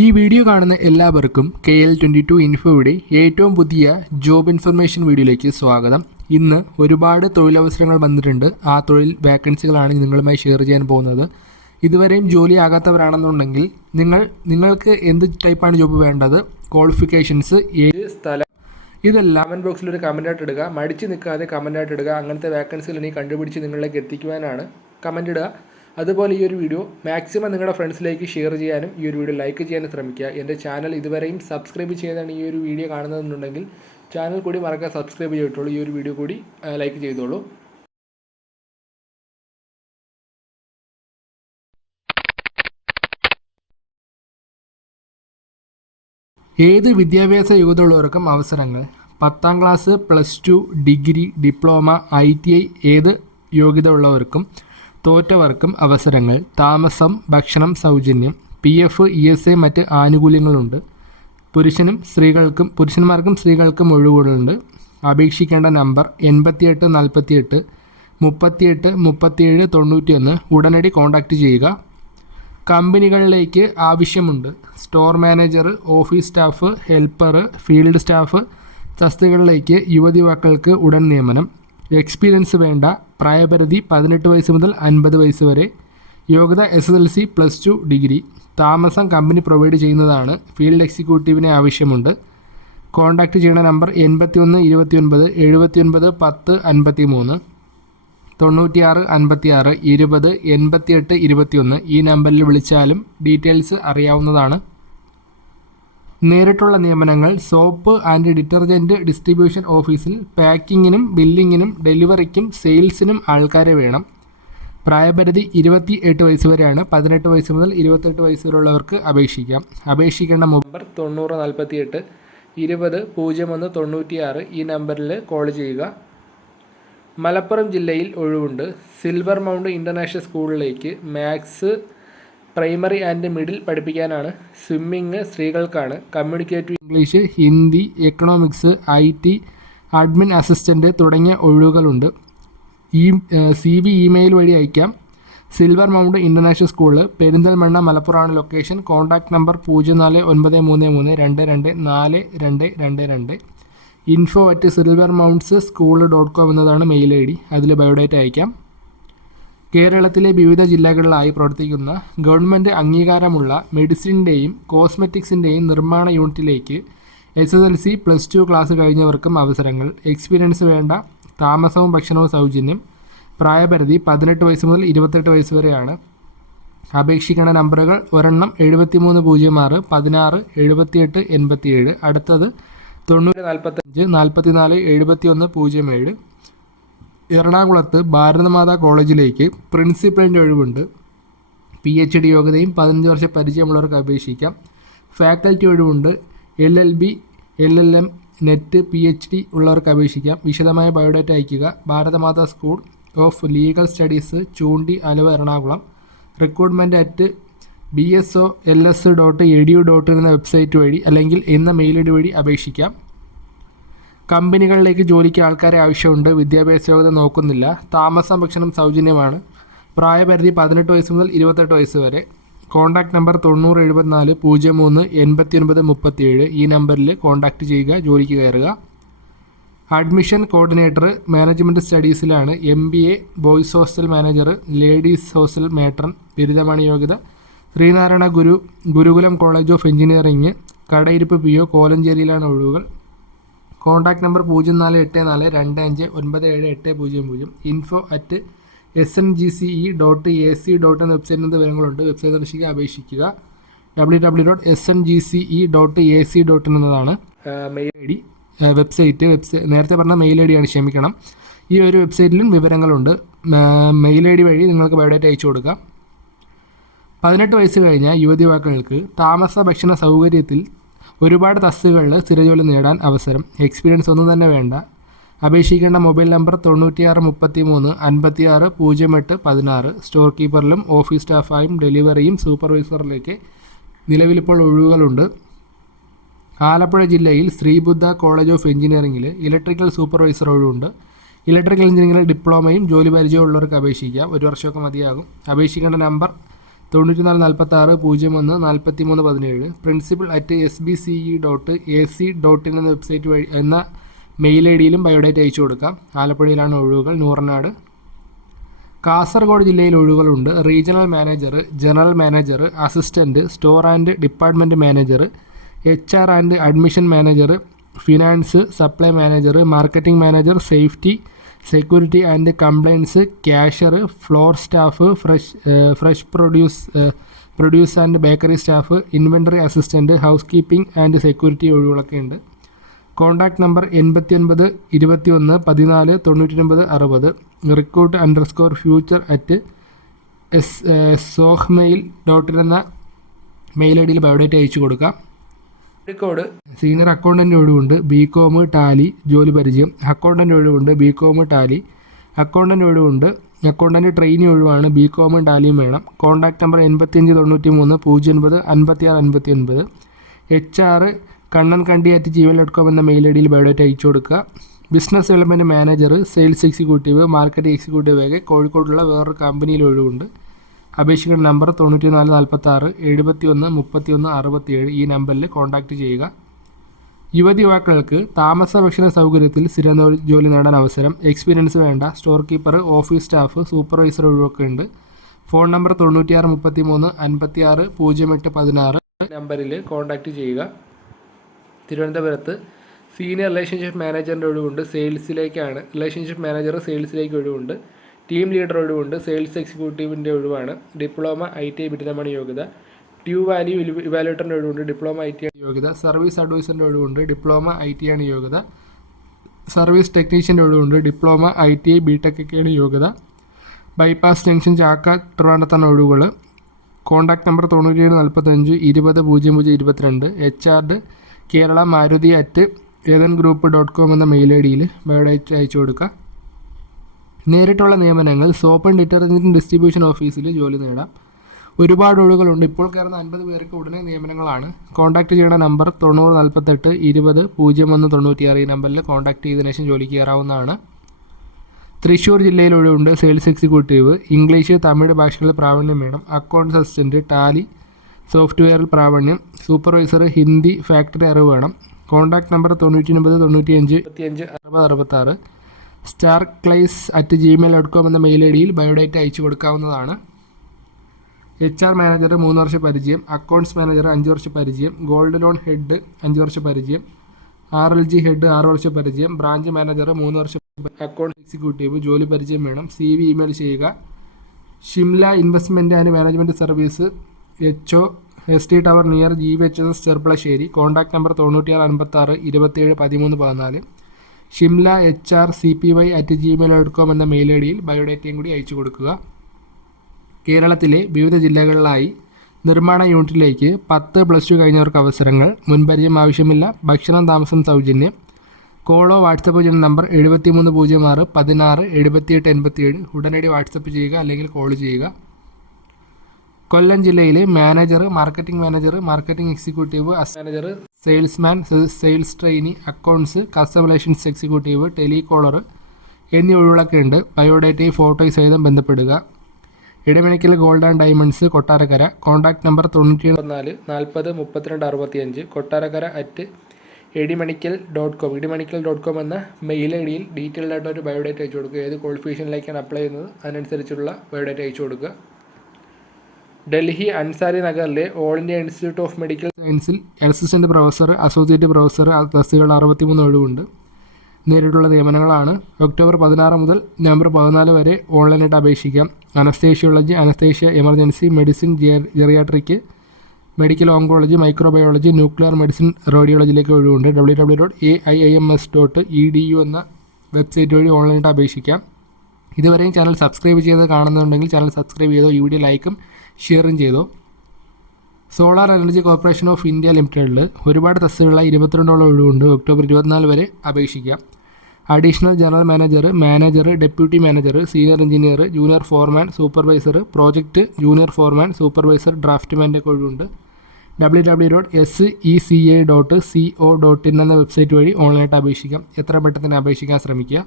ഈ വീഡിയോ കാണുന്ന എല്ലാവർക്കും കെ എൽ ട്വന്റി ടു ഇൻഫോയുടെ ഏറ്റവും പുതിയ ജോബ് ഇൻഫർമേഷൻ വീഡിയോയിലേക്ക് സ്വാഗതം. ഇന്ന് ഒരുപാട് തൊഴിലവസരങ്ങൾ വന്നിട്ടുണ്ട്. ആ തൊഴിൽ വേക്കൻസികളാണ് നിങ്ങളുമായി ഷെയർ ചെയ്യാൻ പോകുന്നത്. ഇതുവരെയും ജോലി ആകാത്തവരാണെന്നുണ്ടെങ്കിൽ നിങ്ങൾ നിങ്ങൾക്ക് എന്ത് ടൈപ്പാണ് ജോബ് വേണ്ടത്? ക്വാളിഫിക്കേഷൻസ് ഏത് സ്ഥലം? ഇതെല്ലാം കമന്റ് ബോക്സിൽ ഒരു കമന്റായിട്ട് ഇടുക. മടിച്ച് നിൽക്കാതെ കമന്റായിട്ട് ഇടുക. അങ്ങനത്തെ വേക്കൻസികൾ ഇനി കണ്ടുപിടിച്ച് നിങ്ങളിലേക്ക് എത്തിക്കുവാനാണ് കമന്റ് ഇടുക. അതുപോലെ ഈ ഒരു വീഡിയോ മാക്സിമം നിങ്ങളുടെ ഫ്രണ്ട്സിലേക്ക് ഷെയർ ചെയ്യാനും ഈ ഒരു വീഡിയോ ലൈക്ക് ചെയ്യാനും ശ്രമിക്കുക. എന്റെ ചാനൽ ഇതുവരെയും സബ്സ്ക്രൈബ് ചെയ്താണ് ഈ ഒരു വീഡിയോ കാണുന്നതെന്നുണ്ടെങ്കിൽ ചാനൽ കൂടി മറക്കാൻ സബ്സ്ക്രൈബ് ചെയ്തിട്ടുള്ളൂ. ഈ ഒരു വീഡിയോ കൂടി ലൈക്ക് ചെയ്തോളൂ. ഏത് വിദ്യാഭ്യാസ യോഗ്യതയുള്ളവർക്കും അവസരങ്ങൾ? പത്താം class plus two degree diploma I T I ഏത് യോഗ്യത ഉള്ളവർക്കും തോറ്റവർക്കും അവസരങ്ങൾ താമസം ഭക്ഷണം സൗജന്യം P F E S A മറ്റ് ആനുകൂല്യങ്ങളുണ്ട്. പുരുഷനും സ്ത്രീകൾക്കും പുരുഷന്മാർക്കും സ്ത്രീകൾക്കും ഒഴിവുകളുണ്ട്. അപേക്ഷിക്കേണ്ട നമ്പർ എൺപത്തിയെട്ട് നാൽപ്പത്തിയെട്ട് മുപ്പത്തിയെട്ട് മുപ്പത്തിയേഴ് തൊണ്ണൂറ്റിയൊന്ന്. ഉടനടി കോൺടാക്റ്റ് ചെയ്യുക. കമ്പനികളിലേക്ക് ആവശ്യമുണ്ട്. Store manager office staff helper field staff തസ്തികളിലേക്ക് യുവതി വാക്കൾക്ക് ഉടൻ നിയമനം. എക്സ്പീരിയൻസ് വേണ്ട. പ്രായപരിധി പതിനെട്ട് വയസ്സ് മുതൽ അൻപത് വയസ്സ് വരെ. യോഗ്യത S S L C plus two degree താമസം കമ്പനി പ്രൊവൈഡ് ചെയ്യുന്നതാണ്. ഫീൽഡ് എക്സിക്യൂട്ടീവിന് ആവശ്യമുണ്ട്. കോൺടാക്റ്റ് ചെയ്യുന്ന നമ്പർ എൺപത്തി ഒന്ന് ഇരുപത്തി ഒൻപത് എഴുപത്തി ഒൻപത് പത്ത് അൻപത്തി മൂന്ന് തൊണ്ണൂറ്റിയാറ് അൻപത്തിയാറ് ഇരുപത് എൺപത്തിയെട്ട് ഇരുപത്തിയൊന്ന്. ഈ നമ്പറിൽ വിളിച്ചാലും ഡീറ്റെയിൽസ് അറിയാവുന്നതാണ്. നേരിട്ടുള്ള നിയമനങ്ങൾ സോപ്പ് ആൻഡ് ഡിറ്റർജന്റ് ഡിസ്ട്രിബ്യൂഷൻ ഓഫീസിൽ പാക്കിങ്ങിനും ബില്ലിങ്ങിനും ഡെലിവറിക്കും സെയിൽസിനും ആൾക്കാരെ വേണം. പ്രായപരിധി ഇരുപത്തി എട്ട് വയസ്സ് വരെയാണ്. പതിനെട്ട് വയസ്സ് മുതൽ ഇരുപത്തെട്ട് വയസ്സ് വരെയുള്ളവർക്ക് അപേക്ഷിക്കാം. അപേക്ഷിക്കേണ്ട നമ്പർ തൊണ്ണൂറ് നാൽപ്പത്തി എട്ട് ഇരുപത് പൂജ്യം ഒന്ന് തൊണ്ണൂറ്റിയാറ് ഈ നമ്പറിൽ കോൾ ചെയ്യുക. മലപ്പുറം ജില്ലയിൽ ഒഴിവുണ്ട്. സിൽവർ മൗണ്ട് ഇന്റർനാഷണൽ സ്കൂളിലേക്ക് മാത്സ് പ്രൈമറി ആൻഡ് മിഡിൽ പഠിപ്പിക്കാനാണ് swimming സ്ത്രീകൾക്കാണ് communicative English Hindi economics I T admin assistant തുടങ്ങിയ ഒഴിവുകളുണ്ട്. ഈ സി ബി ഇമെയിൽ വഴി അയക്കാം. Silver mount international school Perinthalmanna മലപ്പുറമാണ് location contact number പൂജ്യം നാല് ഒൻപത് മൂന്ന് മൂന്ന് രണ്ട് രണ്ട് നാല് രണ്ട് രണ്ട് രണ്ട്. Info at silver mounts school dot com എന്നതാണ് മെയിൽ ഐ ഡി. അതിൽ ബയോഡേറ്റ അയക്കാം. കേരളത്തിലെ വിവിധ ജില്ലകളിലായി പ്രവർത്തിക്കുന്ന ഗവൺമെന്റ് അംഗീകാരമുള്ള മെഡിസിന്റെയും കോസ്മെറ്റിക്സിന്റെയും നിർമ്മാണ യൂണിറ്റിലേക്ക് S S L C plus two class കഴിഞ്ഞവർക്കും അവസരങ്ങൾ എക്സ്പീരിയൻസ് വേണ്ട താമസവും ഭക്ഷണവും സൗജന്യം പ്രായപരിധി പതിനെട്ട് വയസ്സ് മുതൽ ഇരുപത്തെട്ട് വയസ്സ് വരെയാണ്. അപേക്ഷിക്കേണ്ട നമ്പറുകൾ ഒരെണ്ണം എഴുപത്തി മൂന്ന് പൂജ്യം ആറ് പതിനാറ് എഴുപത്തിയെട്ട് എൺപത്തിയേഴ് അടുത്തത് തൊണ്ണൂറ് നാൽപ്പത്തഞ്ച് നാൽപ്പത്തിനാല് എഴുപത്തി ഒന്ന് പൂജ്യം ഏഴ്. എറണാകുളത്ത് ഭാരതമാതാ കോളേജിലേക്ക് പ്രിൻസിപ്പലിന്റെ ഒഴിവുണ്ട്. പി എച്ച് ഡി യോഗ്യതയും പതിനഞ്ച് വർഷ പരിചയമുള്ളവർക്ക് അപേക്ഷിക്കാം. ഫാക്കൽറ്റി ഒഴിവുണ്ട്. L L B L L M NET P H D ഉള്ളവർക്ക് അപേക്ഷിക്കാം. വിശദമായ ബയോഡാറ്റ അയയ്ക്കുക. Bharatamata school of legal studies Choondy Aluva Ernakulam. Recruitment at B S O L S dot E D U dot എന്ന website വഴി അല്ലെങ്കിൽ എന്ന mail I D വഴി അപേക്ഷിക്കാം. കമ്പനികളിലേക്ക് ജോലിക്ക് ആൾക്കാരെ ആവശ്യമുണ്ട്. വിദ്യാഭ്യാസ യോഗ്യത നോക്കുന്നില്ല. താമസം ഭക്ഷണം സൗജന്യമാണ്. പ്രായപരിധി പതിനെട്ട് വയസ്സ് മുതൽ ഇരുപത്തെട്ട് വയസ്സ് വരെ. കോൺടാക്ട് നമ്പർ തൊണ്ണൂറ് എഴുപത്തിനാല് പൂജ്യം മൂന്ന് എൺപത്തി ഒൻപത് മുപ്പത്തിയേഴ്. ഈ നമ്പറിൽ കോൺടാക്റ്റ് ചെയ്യുക ജോലിക്ക് കയറുക. Admission coordinator management സ്റ്റഡീസിലാണ് M B A boys hostel manager ladies hostel matron ബിരുദമാണ് യോഗ്യത. Sreenarayana Guru Gurukulam college of engineering Kadayiruppu P O കോലഞ്ചേരിയിലാണ് ഒഴിവുകൾ. കോൺടാക്ട് നമ്പർ പൂജ്യം നാല് എട്ട് നാല് രണ്ട് അഞ്ച് ഒൻപത് ഏഴ് എട്ട് പൂജ്യം പൂജ്യം. Info at S N G C E dot A C dot എന്ന വെബ്സൈറ്റിൽ വിവരങ്ങളുണ്ട്. വെബ്സൈറ്റ് സന്ദർശിക്കുക അപേക്ഷിക്കുക. W W dot S N G C E dot A C dot എന്നതാണ്. Mail I D website website നേരത്തെ പറഞ്ഞ മെയിൽ ഐ ഡിയാണ് ക്ഷമിക്കണം. ഈ ഒരു വെബ്സൈറ്റിലും വിവരങ്ങളുണ്ട്. മെയിൽ ഐ ഡി വഴി നിങ്ങൾക്ക് ബയോഡേറ്റ് അയച്ചു കൊടുക്കാം. പതിനെട്ട് വയസ്സ് കഴിഞ്ഞ യുവതി യുവാക്കൾക്ക് താമസ ഭക്ഷണ സൗകര്യത്തിൽ ഒരുപാട് തസ്തികകളിൽ സ്ഥിരജോലി നേടാൻ അവസരം. എക്സ്പീരിയൻസ് ഒന്നും തന്നെ വേണ്ട. അപേക്ഷിക്കേണ്ട മൊബൈൽ നമ്പർ തൊണ്ണൂറ്റിയാറ് മുപ്പത്തി മൂന്ന് അൻപത്തിയാറ് പൂജ്യം എട്ട് പതിനാറ്. സ്റ്റോർ കീപ്പറിലും ഓഫീസ് സ്റ്റാഫായും ഡെലിവറിയും സൂപ്പർവൈസറിലേക്ക് നിലവിലിപ്പോൾ ഒഴിവുകളുണ്ട്. ആലപ്പുഴ ജില്ലയിൽ ശ്രീബുദ്ധ കോളേജ് ഓഫ് എഞ്ചിനീയറിംഗിൽ ഇലക്ട്രിക്കൽ സൂപ്പർവൈസർ ഒഴിവുണ്ട്. ഇലക്ട്രിക്കൽ എഞ്ചിനീയറിംഗിൽ ഡിപ്ലോമയും ജോലി പരിചയമുള്ളവർക്ക് അപേക്ഷിക്കാം. ഒരു വർഷമൊക്കെ മതിയാകും. അപേക്ഷിക്കേണ്ട നമ്പർ തൊണ്ണൂറ്റി നാല് നാൽപ്പത്തി ആറ് പൂജ്യം ഒന്ന് നാൽപ്പത്തി മൂന്ന് പതിനേഴ്. Principal at S B C E dot A C dot in എന്ന വെബ്സൈറ്റ് വഴി എന്ന മെയിൽ ഐ ഡിയിലും ബയോഡേറ്റ അയച്ചു കൊടുക്കാം. ആലപ്പുഴയിലാണ് ഒഴിവുകൾ. നൂറനാട്. കാസർഗോഡ് ജില്ലയിൽ ഒഴിവുകളുണ്ട്. Regional manager general manager assistant store and department manager H R and admission manager finance supply manager marketing manager safety security and compliance cashier floor staff fresh fresh produce produce and bakery staff inventory assistant house keeping and security ഒഴിവുകളൊക്കെ ഉണ്ട്. Contact number എൺപത്തി ഒൻപത് ഇരുപത്തി ഒന്ന് പതിനാല് തൊണ്ണൂറ്റി ഒൻപത് അറുപത് recruit underscore future at S Zohomail dot in എന്ന മെയിൽ ഐ ഡിയിൽ ബയോഡേറ്റ അയച്ചു കൊടുക്കാം. കോഴിക്കോട് സീനിയർ അക്കൗണ്ടന്റ് ഒഴിവുണ്ട് ബി കോം ടാലി ജോലി പരിചയം. അക്കൗണ്ടന്റ് ഒഴിവുണ്ട് ബി കോം ടാലി അക്കൗണ്ടന്റ് ഒഴിവുണ്ട് അക്കൗണ്ടന്റ് ട്രെയിനി ഒഴിവാണ് ബി കോമും ടാലിയും വേണം കോൺടാക്ട് നമ്പർ എൺപത്തിയഞ്ച് തൊണ്ണൂറ്റി മൂന്ന് പൂജ്യം ഒൻപത് അൻപത്തി ആറ് അൻപത്തി ഒൻപത് H R Kannan Kandi at Gmail dot com എന്ന മെയിൽ ഐ ഡിയിൽ ബയോഡേറ്റ അയച്ചു കൊടുക്കുക. Business development manager sales executive marketing executive ഒക്കെ കോഴിക്കോടുള്ള വേറൊരു കമ്പനിയിൽ ഒഴിവുണ്ട് അപേക്ഷിക്കേണ്ട നമ്പർ തൊണ്ണൂറ്റി നാല് നാൽപ്പത്തി ആറ് എഴുപത്തി ഒന്ന് മുപ്പത്തി ഒന്ന് അറുപത്തി ഏഴ് ഈ നമ്പറിൽ കോൺടാക്റ്റ് ചെയ്യുക. യുവതി യുവാക്കൾക്ക് താമസ ഭക്ഷണ സൗകര്യത്തിൽ സ്ഥിര ജോലി നേടാൻ അവസരം എക്സ്പീരിയൻസ് വേണ്ട store keeper office staff supervisor ഒഴിവൊക്കെ ഉണ്ട്. ഫോൺ നമ്പർ തൊണ്ണൂറ്റിയാറ് മുപ്പത്തി മൂന്ന് അൻപത്തി ആറ് പൂജ്യം എട്ട് പതിനാറ് നമ്പറിൽ കോൺടാക്റ്റ് ചെയ്യുക. തിരുവനന്തപുരത്ത് സീനിയർ റിലേഷൻഷിപ്പ് മാനേജറിന്റെ ഒഴിവുണ്ട് സെയിൽസിലേക്കാണ് റിലേഷൻഷിപ്പ് മാനേജർ സെയിൽസിലേക്ക് ഒഴിവുണ്ട്. ടീം ലീഡർ ഒഴിവുണ്ട്. സെയിൽസ് എക്സിക്യൂട്ടീവിന്റെ ഒഴിവാണ്. ഡിപ്ലോമ ഐ ടി ഐ ബിരുദമാണ് യോഗ്യത. ട്യൂ വാല്യൂ ഇവാലുവേറ്ററിന്റെ ഒഴിവുണ്ട്. ഡിപ്ലോമ ഐ ടി ആണ് യോഗ്യത. സർവീസ് അഡ്വൈസറിന്റെ ഒഴിവുണ്ട്. ഡിപ്ലോമ ഐ ടി ആണ് യോഗ്യത. സർവീസ് ടെക്നീഷ്യന്റെ ഒഴിവുണ്ട്. Diploma I T I B ഒക്കെയാണ് യോഗ്യത. ബൈപ്പാസ് ജംഗ്ഷൻ ചാക്ക ട്രിവാൻഡത്താണ് ഒഴിവുകൾ കോൺടാക്ട് നമ്പർ തൊണ്ണൂറ്റിയേഴ് നാൽപ്പത്തഞ്ച് ഇരുപത് പൂജ്യം പൂജ്യം ഇരുപത്തിരണ്ട്. H R Kerala Maruti at Ethan group dot com എന്ന മെയിൽ ഐ ഡിയിൽ ബയോഡേറ്റ് അയച്ചു കൊടുക്കുക. നേരിട്ടുള്ള നിയമനങ്ങൾ സോപ്പ് ആൻഡ് ഡിറ്റർജന്റ് ഡിസ്ട്രിബ്യൂഷൻ ഓഫീസിൽ ജോലി നേടാം. ഒരുപാട് ഒഴിവുകളുണ്ട്. ഇപ്പോൾ കയറുന്ന അൻപത് പേർക്ക് ഉടനെ നിയമനങ്ങളാണ്. കോൺടാക്ട് ചെയ്യേണ്ട നമ്പർ തൊണ്ണൂറ് നാൽപ്പത്തെട്ട് ഇരുപത് പൂജ്യം ഒന്ന് തൊണ്ണൂറ്റിയാറ് ഈ നമ്പറിൽ കോൺടാക്ട് ചെയ്തതിനു ശേഷം ജോലിക്ക് കയറാവുന്നതാണ്. തൃശ്ശൂർ ജില്ലയിൽ ഒഴിവുണ്ട് സെയിൽസ് എക്സിക്യൂട്ടീവ്. ഇംഗ്ലീഷ് തമിഴ് ഭാഷകളിൽ പ്രാവീണ്യം വേണം. അക്കൗണ്ട്സ് അസിസ്റ്റന്റ് ടാലി സോഫ്റ്റ്വെയറിൽ പ്രാവീണ്യം. സൂപ്പർവൈസർ ഹിന്ദി ഫാക്ടറി അറിവ് വേണം. കോൺടാക്ട് നമ്പർ തൊണ്ണൂറ്റി ഒൻപത് തൊണ്ണൂറ്റിയഞ്ച് അറുപത് അറുപത്താറ്. സ്റ്റാർ ക്ലൈസ് അറ്റ് ജിമെയിൽ ഡോട്ട് കോം എന്ന മെയിൽ ഐ ഡിയിൽ ബയോഡേറ്റ അയച്ചു കൊടുക്കാവുന്നതാണ്. എച്ച് ആർ മാനേജർ മൂന്ന് വർഷ പരിചയം അക്കൗണ്ട്സ് മാനേജർ അഞ്ച് വർഷ പരിചയം ഗോൾഡ് ലോൺ ഹെഡ് അഞ്ച് വർഷ പരിചയം ആർ എൽ ജി ഹെഡ് ആറ് വർഷ പരിചയം ബ്രാഞ്ച് മാനേജർ മൂന്ന് വർഷ അക്കൗണ്ട് എക്സിക്യൂട്ടീവ് ജോലി പരിചയം വേണം സി വി ഇമെയിൽ ചെയ്യുക. Shimla investment and management service H O S T tower near G V H S Cherpulassery contact number തൊണ്ണൂറ്റിയാറ് അൻപത്താറ് ഇരുപത്തേഴ് പതിമൂന്ന് പതിനാല്. Shimla H R C P Y at Gmail dot com എന്ന mail I ഡിയിൽ ബയോഡേറ്റയും കൂടി അയച്ചു കൊടുക്കുക. കേരളത്തിലെ വിവിധ ജില്ലകളിലായി നിർമ്മാണ യൂണിറ്റിലേക്ക് പത്ത് പ്ലസ് ടു കഴിഞ്ഞവർക്ക് അവസരങ്ങൾ മുൻപരിചയം ആവശ്യമില്ല ഭക്ഷണം താമസം സൗജന്യം. കോളോ വാട്സപ്പ് ചെയ്യുന്ന നമ്പർ എഴുപത്തി മൂന്ന് പൂജ്യം ആറ് പതിനാറ് എഴുപത്തിയെട്ട് എൺപത്തിയേഴ്. ഉടനടി വാട്സപ്പ് ചെയ്യുക അല്ലെങ്കിൽ കോൾ ചെയ്യുക. കൊല്ലം ജില്ലയിലെ manager marketing manager marketing executive as manager salesman sales trainee accounts customer relations executive telecaller എന്നീ ഒഴിവുകളൊക്കെ ഉണ്ട് ബയോഡേറ്റയും ഫോട്ടോയും സഹിതം ബന്ധപ്പെടുക. Edamanickal gold and diamonds Kottarakkara. Contact number തൊണ്ണൂറ്റി നാല് നാൽപ്പത് മുപ്പത്തിരണ്ട് അറുപത്തിയഞ്ച് Kottarakkara at Edimanickal dot com. Edimanickal dot com എന്ന മെയിൽ ഐ ഡിയിൽ ഡീറ്റെയിൽഡ് ആയിട്ട് ഒരു ബയോഡേറ്റ അയച്ചു കൊടുക്കുക. ഏത് ക്വാളിഫിക്കേഷനിലേക്കാണ് അപ്ലൈ ചെയ്യുന്നത് അതിനനുസരിച്ചുള്ള ബയോഡേറ്റ അയച്ചു കൊടുക്കുക. ഡൽഹി അൻസാരി നഗറിലെ all India institute of medical സയൻസിൽ അസിസ്റ്റന്റ് പ്രൊഫസർ അസോസിയേറ്റ് പ്രൊഫസർ തസ്തികൾ അറുപത്തിമൂന്ന് ഒഴിവുണ്ട്. നേരിട്ടുള്ള നിയമനങ്ങളാണ് ഒക്ടോബർ പതിനാറ് മുതൽ നവംബർ പതിനാല് വരെ ഓൺലൈനായിട്ട് അപേക്ഷിക്കാം. Anaesthesiology anaesthesia emergency medicine geriatric medical oncology microbiology nuclear medicine റേഡിയോളജിയിലേക്ക് ഒഴിവുണ്ട്. W W dot A I I M S dot E D U എന്ന വെബ്സൈറ്റ് വഴി ഓൺലൈനായിട്ട് അപേക്ഷിക്കാം. ഇതുവരെയും ചാനൽ സബ്സ്ക്രൈബ് ചെയ്ത് കാണുന്നുണ്ടെങ്കിൽ ചാനൽ സബ്സ്ക്രൈബ് ചെയ്തോ ഈ വീഡിയോ ലൈക്കും. ഷെയറും ചെയ്തു. Solar energy corporation of India ലിമിറ്റഡിൽ ഒരുപാട് തസ്തികളുള്ള ഇരുപത്തിരണ്ടോളം ഒഴിവുണ്ട്. ഒക്ടോബർ ഇരുപത്തിനാല് വരെ അപേക്ഷിക്കാം. Additional general manager manager deputy manager senior engineer junior foreman supervisor project junior foreman supervisor ഡ്രാഫ്റ്റ്മാന്റെ ഒഴിവുണ്ട്. W W dot S E C I dot C O dot in എന്ന വെബ്സൈറ്റ് വഴി ഓൺലൈനായിട്ട് അപേക്ഷിക്കാം. എത്ര പെട്ടെന്ന് അപേക്ഷിക്കാൻ ശ്രമിക്കുക.